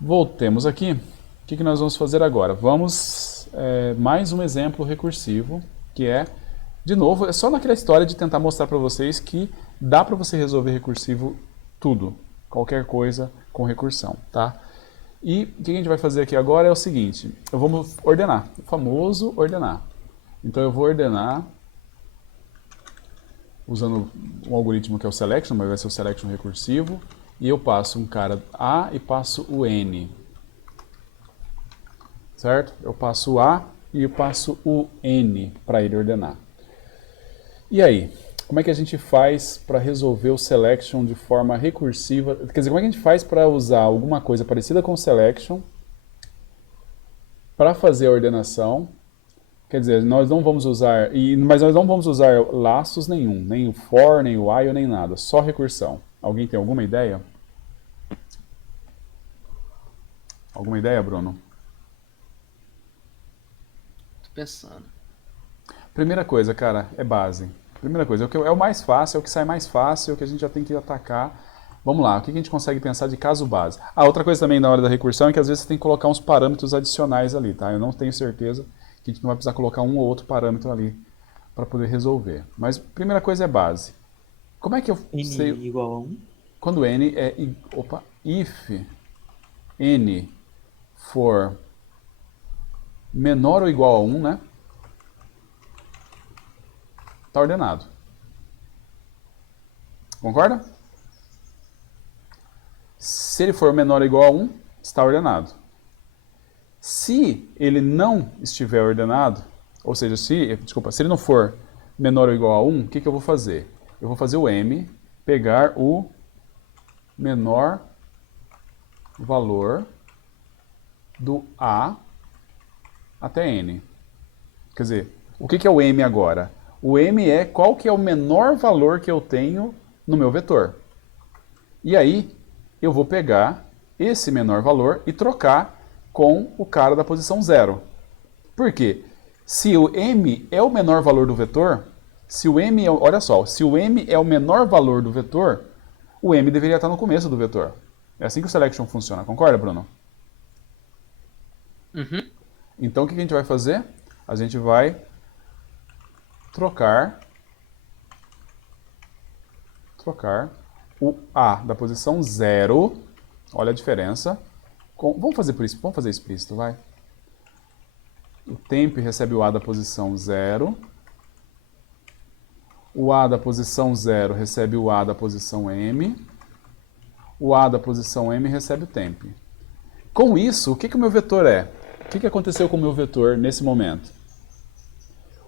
Voltemos aqui. O que nós vamos fazer agora? Vamos mais um exemplo recursivo, que é, de novo, é só naquela história de tentar mostrar para vocês que dá para você resolver recursivo tudo, qualquer coisa com recursão, tá? E o que a gente vai fazer aqui agora é o seguinte, eu vou ordenar, o famoso ordenar. Então eu vou ordenar usando um algoritmo que é o selection, mas vai ser o selection recursivo, e eu passo um cara A e passo o N. Certo? Eu passo o A e eu passo o N para ele ordenar. E aí? Como é que a gente faz para resolver o selection de forma recursiva? Quer dizer, como é que a gente faz para usar alguma coisa parecida com o selection para fazer a ordenação? Quer dizer, nós não vamos usar, mas nós não vamos usar laços nenhum, nem o for, nem o while, nem nada, só recursão. Alguém tem alguma ideia? Alguma ideia, Bruno? Tô pensando. Primeira coisa, cara, é base. Primeira coisa, é o mais fácil, é o que sai mais fácil, é o que a gente já tem que atacar. Vamos lá, o que a gente consegue pensar de caso base? Ah, outra coisa também na hora da recursão é que às vezes você tem que colocar uns parâmetros adicionais ali, tá? Eu não tenho certeza que a gente não vai precisar colocar um ou outro parâmetro ali para poder resolver. Mas primeira coisa é base. Como é que eu N sei igual a 1. quando n é opa, if n for menor ou igual a 1, né? Está ordenado. Concorda? Se ele for menor ou igual a 1, está ordenado. Se ele não estiver ordenado, ou seja, se ele não for menor ou igual a 1, o que eu vou fazer? Eu vou fazer o m, pegar o menor valor do A até n. Quer dizer, o que é o m agora? O m é qual que é o menor valor que eu tenho no meu vetor. E aí, eu vou pegar esse menor valor e trocar com o cara da posição 0. Por quê? Se o m é o menor valor do vetor, se o m é, olha só, se o m é o menor valor do vetor, o m deveria estar no começo do vetor. É assim que o selection funciona, concorda, Bruno? Uhum. Então o que a gente vai fazer? A gente vai trocar o A da posição 0, olha a diferença, vamos fazer explícito, vai. O temp recebe o A da posição 0, o A da posição 0 recebe o A da posição M, o A da posição M recebe o temp. Com isso, o que o meu vetor é? O que aconteceu com o meu vetor nesse momento?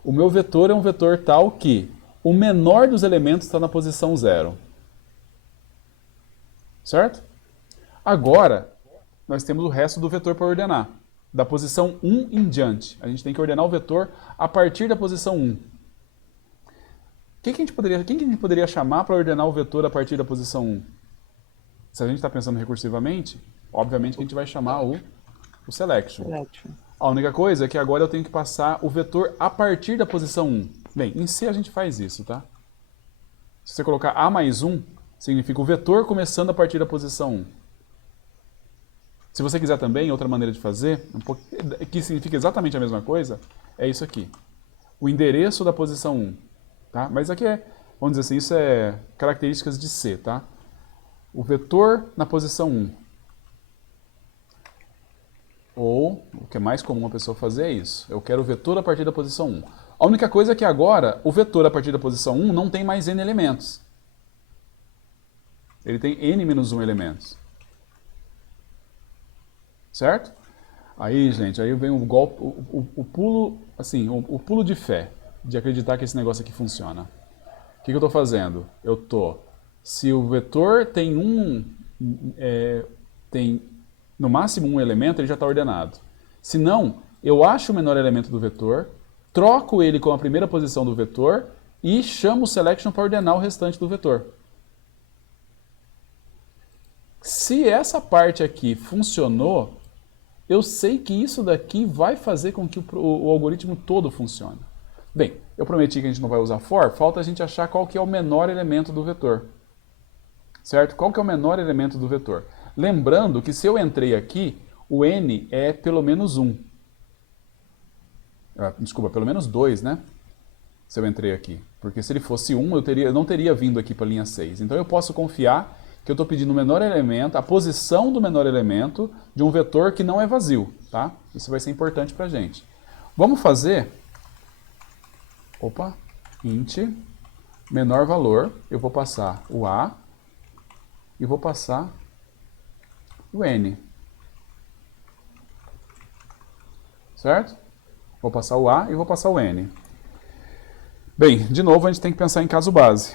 O meu vetor é um vetor tal que o menor dos elementos está na posição 0. Certo? Agora, nós temos o resto do vetor para ordenar. Da posição 1 em diante. A gente tem que ordenar o vetor a partir da posição 1. Quem que a gente poderia chamar para ordenar o vetor a partir da posição 1? Se a gente está pensando recursivamente, obviamente que a gente vai chamar o selection. Selection. A única coisa é que agora eu tenho que passar o vetor a partir da posição 1. Bem, em C a gente faz isso, tá? Se você colocar A mais 1, significa o vetor começando a partir da posição 1. Se você quiser também, outra maneira de fazer, que significa exatamente a mesma coisa, é isso aqui. O endereço da posição 1. Tá? Mas aqui é, vamos dizer assim, isso é características de C, tá? O vetor na posição 1. Ou, o que é mais comum a pessoa fazer é isso. Eu quero o vetor a partir da posição 1. A única coisa é que agora, o vetor a partir da posição 1 não tem mais n elementos. Ele tem n-1 elementos. Certo? Aí, gente, aí vem o golpe, o pulo, assim, o pulo de fé, de acreditar que esse negócio aqui funciona. O que eu estou fazendo? Se o vetor tem tem no máximo um elemento, ele já está ordenado. Se não, eu acho o menor elemento do vetor, troco ele com a primeira posição do vetor e chamo o selection para ordenar o restante do vetor. Se essa parte aqui funcionou, eu sei que isso daqui vai fazer com que o algoritmo todo funcione. Bem, eu prometi que a gente não vai usar for, falta a gente achar qual que é o menor elemento do vetor. Certo? Qual que é o menor elemento do vetor? Lembrando que se eu entrei aqui, o n é pelo menos 1. Desculpa, pelo menos 2, né? Se eu entrei aqui. Porque se ele fosse 1, eu não teria vindo aqui para a linha 6. Então eu posso confiar que eu estou pedindo o menor elemento, a posição do menor elemento de um vetor que não é vazio. Tá? Isso vai ser importante para a gente. Vamos fazer... Opa! Int menor valor. Eu vou passar o A e vou passar o N. Certo? Vou passar o A e vou passar o N. Bem, de novo a gente tem que pensar em caso base.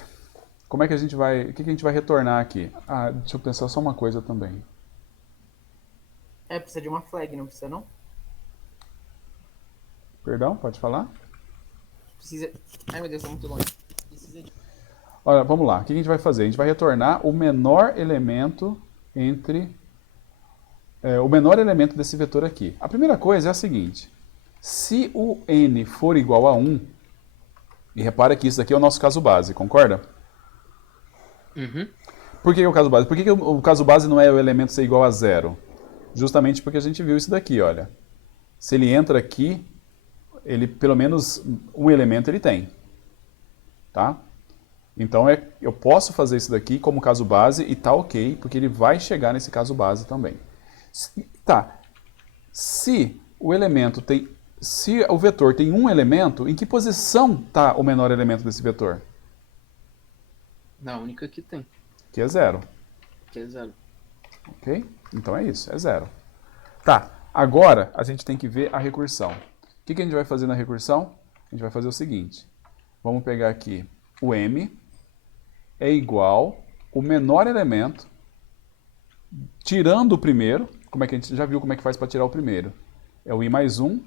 Como é que a gente vai... O que a gente vai retornar aqui? Deixa eu pensar só uma coisa também. Precisa de uma flag, não precisa não? Perdão, pode falar? Precisa... Ai meu Deus, tá muito longe. Precisa de... Olha, vamos lá. O que a gente vai fazer? A gente vai retornar o menor elemento entre... o menor elemento desse vetor aqui. A primeira coisa é a seguinte. Se o n for igual a 1, e repara que isso daqui é o nosso caso base, concorda? Uhum. Por que é o caso base? Por que o caso base não é o elemento ser igual a 0? Justamente porque a gente viu isso daqui, olha. Se ele entra aqui, ele pelo menos um elemento ele tem. Tá? Então eu posso fazer isso daqui como caso base e tá ok, porque ele vai chegar nesse caso base também. Tá. Se o vetor tem um elemento, em que posição está o menor elemento desse vetor? Na única que tem. Que é 0. Que é 0. Ok? Então é isso, é 0. Tá, agora a gente tem que ver a recursão. O que a gente vai fazer na recursão? A gente vai fazer o seguinte. Vamos pegar aqui o m é igual o menor elemento, tirando o primeiro. Como é que a gente já viu como é que faz para tirar o primeiro? É o i mais 1,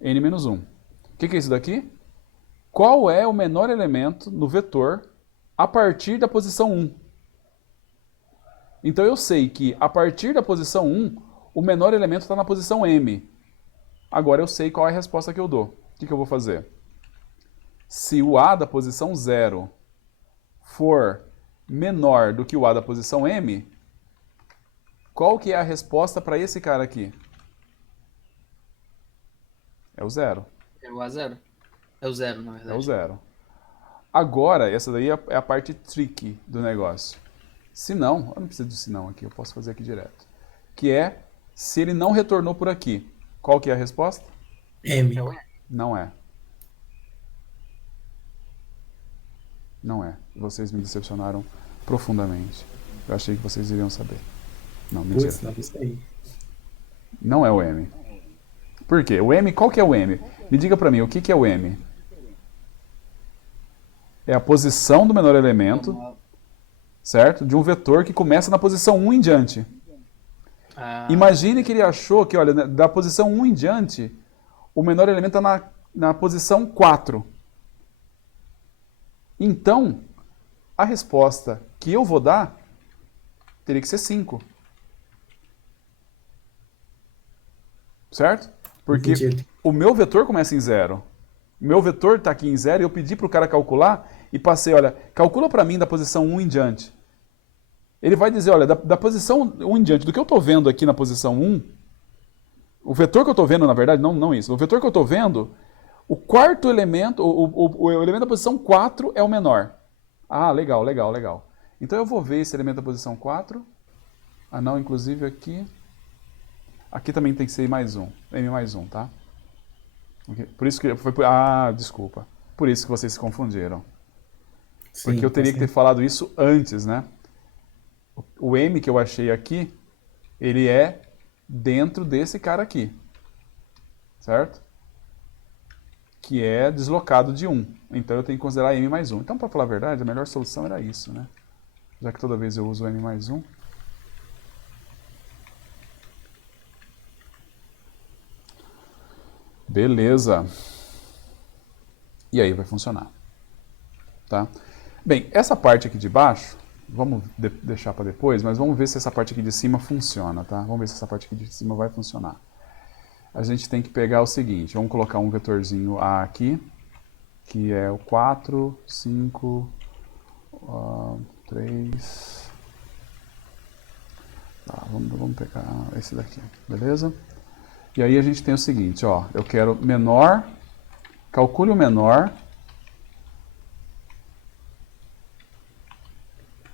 n menos 1. O que é isso daqui? Qual é o menor elemento no vetor a partir da posição 1? Então eu sei que a partir da posição 1, o menor elemento está na posição m. Agora eu sei qual é a resposta que eu dou. O que eu vou fazer? Se o A da posição 0 for menor do que o A da posição m, qual que é a resposta para esse cara aqui? É o 0. É o A0? É o 0, na verdade. É o 0. Agora, essa daí é a parte tricky do negócio. Se não, eu não preciso do se não aqui, eu posso fazer aqui direto. Que é, se ele não retornou por aqui, qual que é a resposta? M. É o E. Não é. Não é. Vocês me decepcionaram profundamente. Eu achei que vocês iriam saber. Não, mentira. Putz, não sei. Não é o M. Por quê? O M, qual que é o M? Me diga pra mim, o que é o M? É a posição do menor elemento, certo? De um vetor que começa na posição 1 em diante. Imagine que ele achou que, olha, da posição 1 em diante, o menor elemento está na posição 4. Então, a resposta que eu vou dar teria que ser 5. Certo? Porque Entendi. o meu vetor começa em 0. O meu vetor está aqui em 0 e eu pedi para o cara calcular e passei, olha, calcula para mim da posição 1 em diante. Ele vai dizer, olha, da posição 1 em diante, do que eu estou vendo aqui na posição 1, o vetor que eu estou vendo, na verdade, não isso, o vetor que eu estou vendo, o quarto elemento, o elemento da posição 4 é o menor. Ah, legal, legal, legal. Então eu vou ver esse elemento da posição 4. Ah, não, inclusive aqui. Aqui também tem que ser mais 1, m mais 1, tá? Por isso que foi... desculpa. Por isso que vocês se confundiram. Sim, Porque eu teria tá que ter falado isso antes, né? O M que eu achei aqui, ele é dentro desse cara aqui. Certo? Que é deslocado de 1. Então eu tenho que considerar M mais 1. Então, para falar a verdade, a melhor solução era isso, né? Já que toda vez eu uso M mais 1. Beleza. E aí vai funcionar. Tá? Bem, essa parte aqui de baixo, vamos deixar para depois, mas vamos ver se essa parte aqui de cima funciona, tá? Vamos ver se essa parte aqui de cima vai funcionar. A gente tem que pegar o seguinte, vamos colocar um vetorzinho A aqui, que é o 4, 5, 3. Tá, vamos pegar esse daqui, beleza? E aí a gente tem o seguinte, ó, eu quero menor, calcule o menor.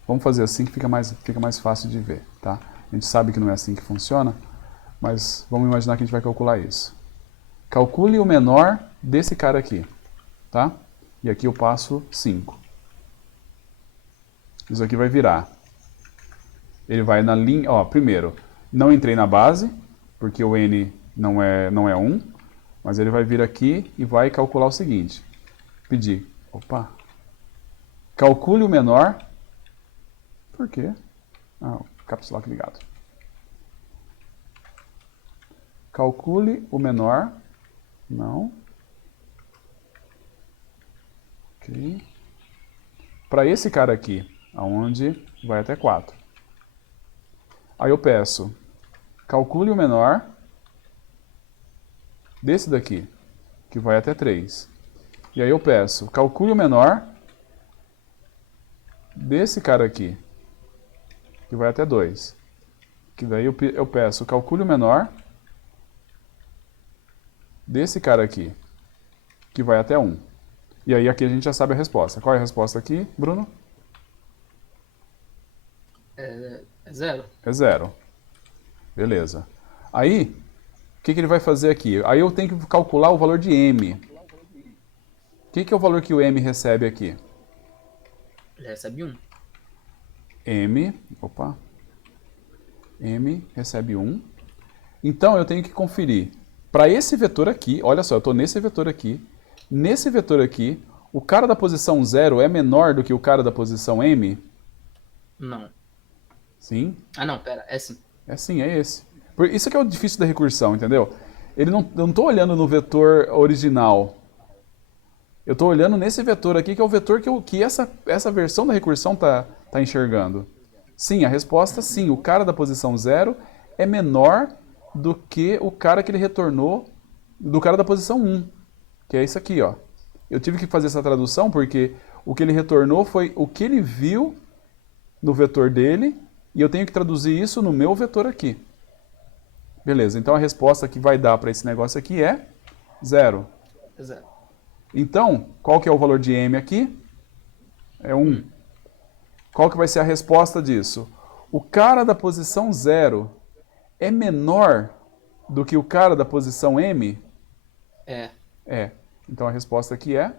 Vamos fazer assim que fica mais fácil de ver, tá? A gente sabe que não é assim que funciona, mas vamos imaginar que a gente vai calcular isso. Calcule o menor desse cara aqui, tá? E aqui eu passo 5. Isso aqui vai virar. Ele vai na linha, ó, primeiro, não entrei na base, porque o n não é 1, mas ele vai vir aqui e vai calcular o seguinte. Pedir, opa, calcule o menor. Por quê? Ah, o caps lock ligado. Calcule o menor. Não. Ok. Para esse cara aqui, aonde vai até 4. Aí eu peço, calcule o menor desse daqui, que vai até 3. E aí eu peço, calcule o menor desse cara aqui, que vai até 2. Que daí eu peço, calcule o menor desse cara aqui, que vai até 1. E aí aqui a gente já sabe a resposta. Qual é a resposta aqui, Bruno? É 0. É 0. Beleza. Aí, o que ele vai fazer aqui? Aí eu tenho que calcular o valor de m. O que é o valor que o m recebe aqui? Ele recebe 1. M recebe 1. Então eu tenho que conferir. Para esse vetor aqui, olha só, eu estou nesse vetor aqui. Nesse vetor aqui, o cara da posição 0 é menor do que o cara da posição m? Não. Sim? Ah, não, pera, é sim. É sim, é esse. Isso que é o difícil da recursão, entendeu? Eu não estou olhando no vetor original. Eu estou olhando nesse vetor aqui, que é o vetor que essa versão da recursão tá enxergando. Sim, a resposta sim. O cara da posição 0 é menor do que o cara que ele retornou do cara da posição 1. Que é isso aqui, ó. Eu tive que fazer essa tradução porque o que ele retornou foi o que ele viu no vetor dele e eu tenho que traduzir isso no meu vetor aqui. Beleza, então a resposta que vai dar para esse negócio aqui é 0. É 0. Então, qual que é o valor de m aqui? É 1. Qual que vai ser a resposta disso? O cara da posição 0 é menor do que o cara da posição m? É. É. Então a resposta aqui é?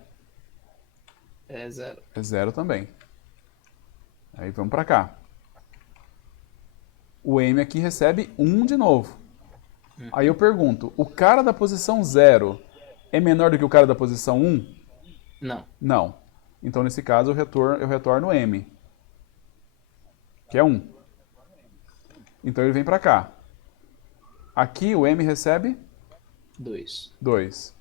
É 0. É 0 também. Aí vamos para cá. O m aqui recebe 1 de novo. Aí eu pergunto, o cara da posição 0 é menor do que o cara da posição 1? Não. Não. Então nesse caso eu retorno m, que é 1. Então ele vem para cá. Aqui o m recebe 2. 2.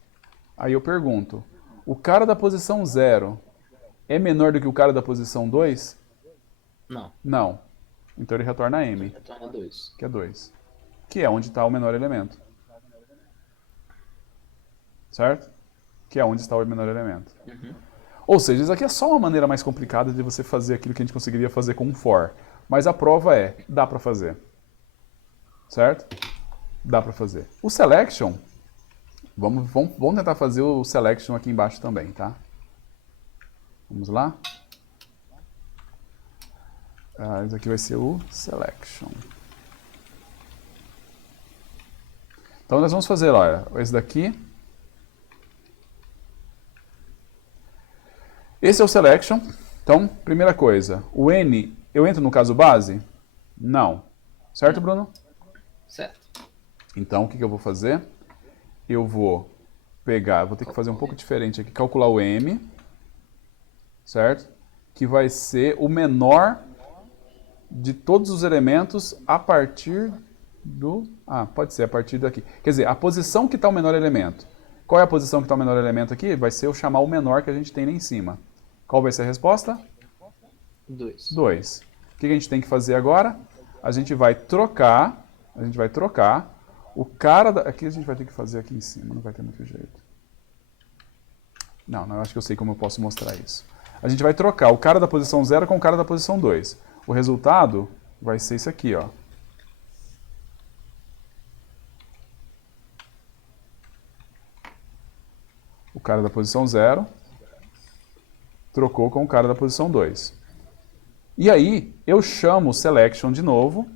Aí eu pergunto, o cara da posição 0 é menor do que o cara da posição 2? Não. Não. Então ele retorna m, Retorna 2. que é 2. Que é onde está o menor elemento. Certo? Que é onde está o menor elemento. Ou seja, isso aqui é só uma maneira mais complicada de você fazer aquilo que a gente conseguiria fazer com um for. Mas a prova é, dá para fazer. Certo? Dá para fazer. O selection, vamos tentar fazer o selection aqui embaixo também, tá? Vamos lá? Esse aqui vai ser o selection. Então nós vamos fazer, olha, esse daqui. Esse é o selection. Então, primeira coisa, o n, eu entro no caso base? Não. Certo, Bruno? Certo. Então, o que eu vou fazer? Eu vou pegar, vou ter que fazer um pouco diferente aqui, calcular o m, certo? Que vai ser o menor de todos os elementos a partir do... pode ser a partir daqui. Quer dizer, a posição que está o menor elemento. Qual é a posição que está o menor elemento aqui? Vai ser eu chamar o menor que a gente tem lá em cima. Qual vai ser a resposta? 2. 2. O que a gente tem que fazer agora? A gente vai trocar o cara da... Aqui a gente vai ter que fazer aqui em cima, não vai ter muito jeito. Não, eu acho que eu sei como eu posso mostrar isso. A gente vai trocar o cara da posição 0 com o cara da posição 2. O resultado vai ser isso aqui, ó. O cara da posição 0 trocou com o cara da posição 2. E aí, eu chamo o selection de novo.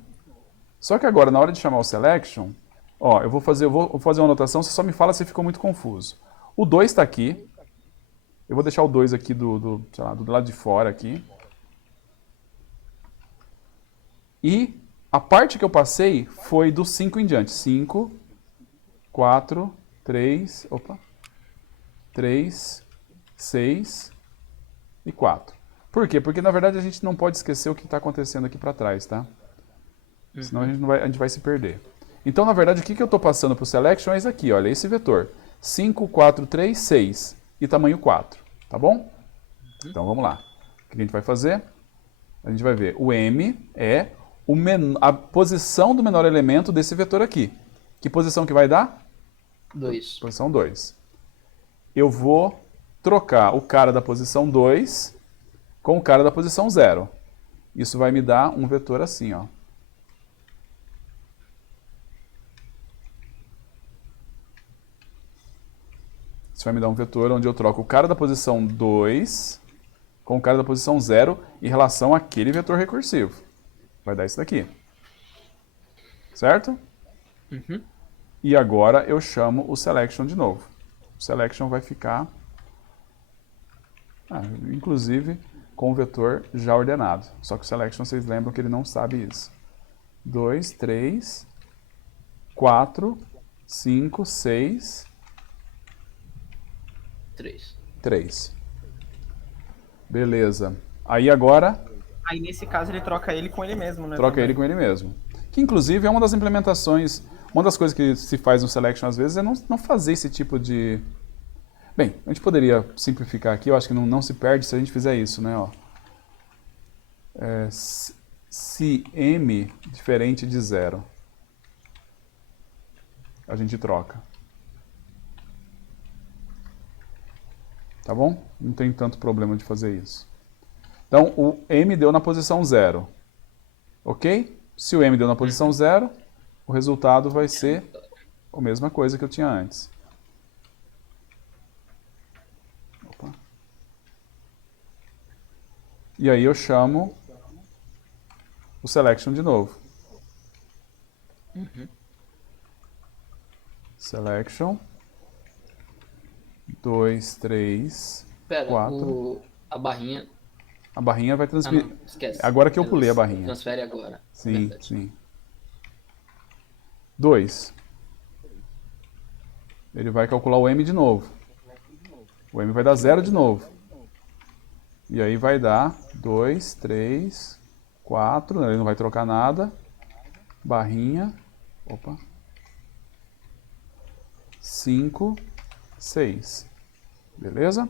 Só que agora, na hora de chamar o selection, ó, eu vou fazer uma anotação, você só me fala se ficou muito confuso. O 2 está aqui. Eu vou deixar o 2 aqui sei lá, do lado de fora aqui. E a parte que eu passei foi do 5 em diante. 5, 4, 3, 6 e 4. Por quê? Porque na verdade a gente não pode esquecer o que está acontecendo aqui para trás, tá? Senão a gente vai se perder. Então, na verdade, o que eu estou passando para o selection é isso aqui, olha, esse vetor. 5, 4, 3, 6 e tamanho 4, tá bom? Então, vamos lá. O que a gente vai fazer? A gente vai ver, o M é a posição do menor elemento desse vetor aqui. Que posição que vai dar? 2. Posição 2. Eu vou trocar o cara da posição 2 com o cara da posição 0. Isso vai me dar um vetor assim, ó. Isso vai me dar um vetor onde eu troco o cara da posição 2 com o cara da posição 0 em relação àquele vetor recursivo. Vai dar isso daqui. Certo? E agora eu chamo o selection de novo. O selection vai ficar, inclusive, com o vetor já ordenado. Só que o selection, vocês lembram que ele não sabe isso. 2, 3, 4, 5, 6... 3. Beleza. Aí agora... Aí nesse caso ele troca ele com ele mesmo, né? Troca ele com ele mesmo. Que inclusive é uma das implementações, uma das coisas que se faz no selection às vezes é não fazer esse tipo de... Bem, a gente poderia simplificar aqui, eu acho que não se perde se a gente fizer isso, né? Ó. Se M diferente de 0, a gente troca. Tá bom? Não tem tanto problema de fazer isso. Então, o M deu na posição 0. Ok? Se o M deu na posição 0, o resultado vai ser a mesma coisa que eu tinha antes. Opa. E aí eu chamo o selection de novo. Selection. 2, 3, Pera, 4. a barrinha... A barrinha vai transferir. não, esquece. Agora que eu pulei a barrinha. Transfere agora. Sim, Verdade. sim. 2. Ele vai calcular o M de novo. O M vai dar 0 de novo. E aí vai dar 2, 3, 4. Ele não vai trocar nada. Barrinha. Opa. 5, 6. Beleza?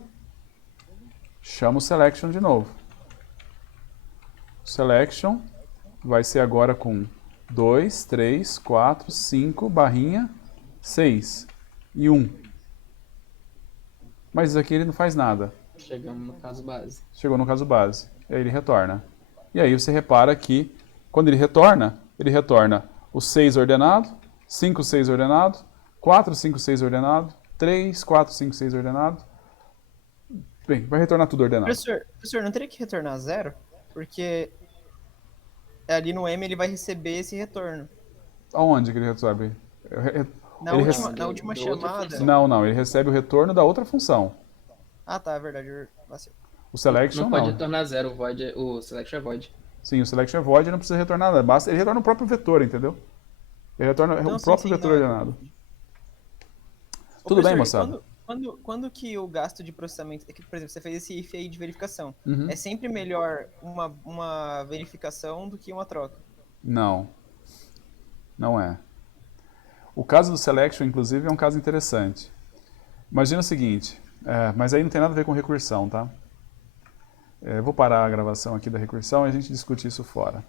Chama o selection de novo. Selection vai ser agora com 2, 3, 4, 5, barrinha, 6 e 1. Mas isso aqui ele não faz nada. Chegamos no caso base. Chegou no caso base. E aí ele retorna. E aí você repara que quando ele retorna o 6 ordenado, 5, 6 ordenado, 4, 5, 6 ordenado, 3, 4, 5, 6 ordenado. Bem, vai retornar tudo ordenado. Professor, não teria que retornar 0? Porque ali no M ele vai receber esse retorno. Aonde que ele recebe? Na Ele última, rece- na última da outra chamada. função. Não, ele recebe o retorno da outra função. Ah, tá, é verdade. Vacilo. O selection Não pode não. retornar 0, o selection é void. Sim, o selection é void, não precisa retornar nada. Basta, ele retorna o próprio vetor, entendeu? Ele retorna Não, o sim, próprio sim, vetor não. ordenado. Ô, Tudo bem, professor, moçada? Quando que o gasto de processamento... É que, por exemplo, você fez esse if aí de verificação. Uhum. É sempre melhor uma verificação do que uma troca. Não. Não é. O caso do selection, inclusive, é um caso interessante. Imagina o seguinte, mas aí não tem nada a ver com recursão, tá? Eu vou parar a gravação aqui da recursão e a gente discute isso fora.